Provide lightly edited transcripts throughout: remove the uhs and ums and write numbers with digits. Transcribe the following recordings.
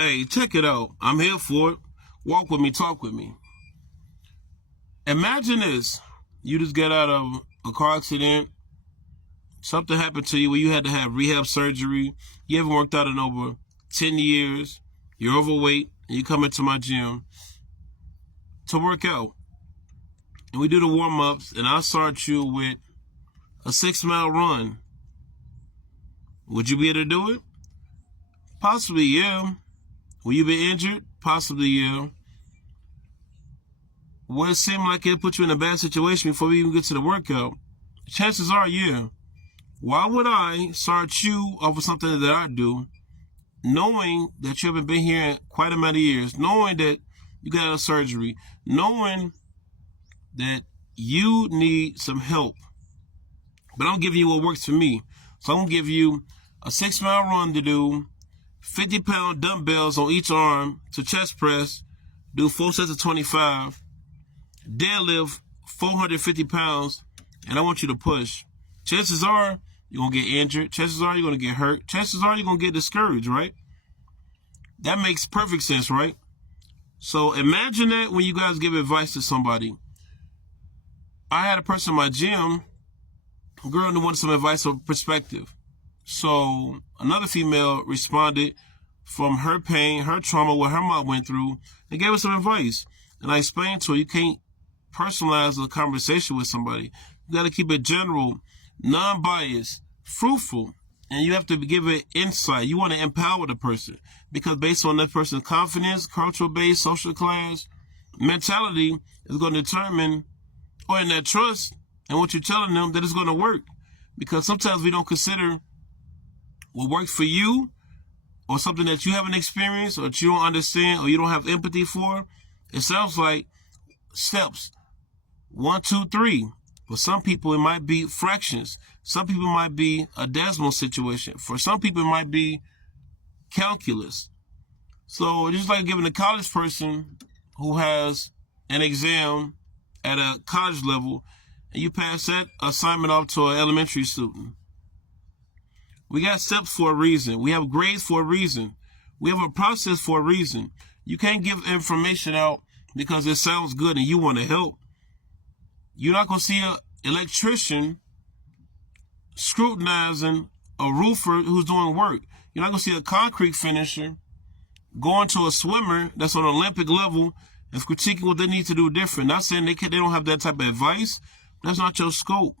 Hey, check it out. I'm here for it. Walk with me, talk with me. Imagine this. You just get out of a car accident. Something happened to you where you had to have rehab surgery. You haven't worked out in over 10 years. You're overweight, and you come into my gym to work out. And we do the warm-ups, and I start you with a 6-mile run. Would you be able to do it? Possibly, yeah. Will you be injured? Possibly, yeah. Will it seem like it'll put you in a bad situation before we even get to the workout? Chances are, yeah. Why would I start you off of something that I do, knowing that you haven't been here quite a amount of years, knowing that you got a surgery, knowing that you need some help? But I'm giving you what works for me. So I'm going to give you a 6-mile run to do, 50-pound dumbbells on each arm to chest press, do 4 sets of 25, deadlift 450 pounds, and I want you to push. Chances are you're going to get injured. Chances are you're going to get hurt. Chances are you're going to get discouraged, right? That makes perfect sense, right? So imagine that when you guys give advice to somebody. I had a person in my gym, a girl who wanted some advice or perspective. So another female responded from her pain, her trauma, what her mom went through, and gave her some advice. And I explained to her, you can't personalize a conversation with somebody. You got to keep it general, non-biased, fruitful, and you have to give it insight. You want to empower the person because based on that person's confidence, cultural base, social class, mentality is going to determine, or in that trust and what you're telling them, that it's going to work. Because sometimes we don't consider what works for you or something that you haven't experienced or that you don't understand or you don't have empathy for. It sounds like steps 1, 2, 3. For some people, it might be fractions. Some people might be a decimal situation. For some people, it might be calculus. So just like giving a college person who has an exam at a college level, and you pass that assignment off to an elementary student. We got steps for a reason. We have grades for a reason. We have a process for a reason. You can't give information out because it sounds good and you want to help. You're not going to see an electrician scrutinizing a roofer who's doing work. You're not going to see a concrete finisher going to a swimmer that's on an Olympic level and critiquing what they need to do different. Not saying they don't have that type of advice. That's not your scope.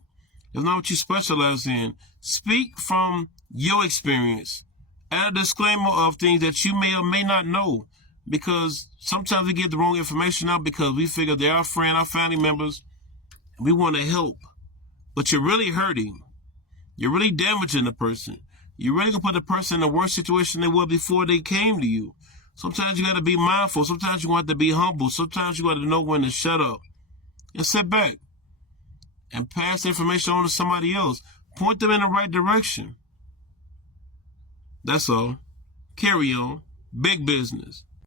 That's not what you specialize in. Speak from your experience. Add a disclaimer of things that you may or may not know. Because sometimes we get the wrong information out because we figure they're our friend, our family members, and we want to help. But you're really hurting. You're really damaging the person. You're really going to put the person in a worse situation they were before they came to you. Sometimes you got to be mindful. Sometimes you want to be humble. Sometimes you got to know when to shut up and sit back and pass the information on to somebody else. Point them in the right direction. That's all. Carry on. Big business.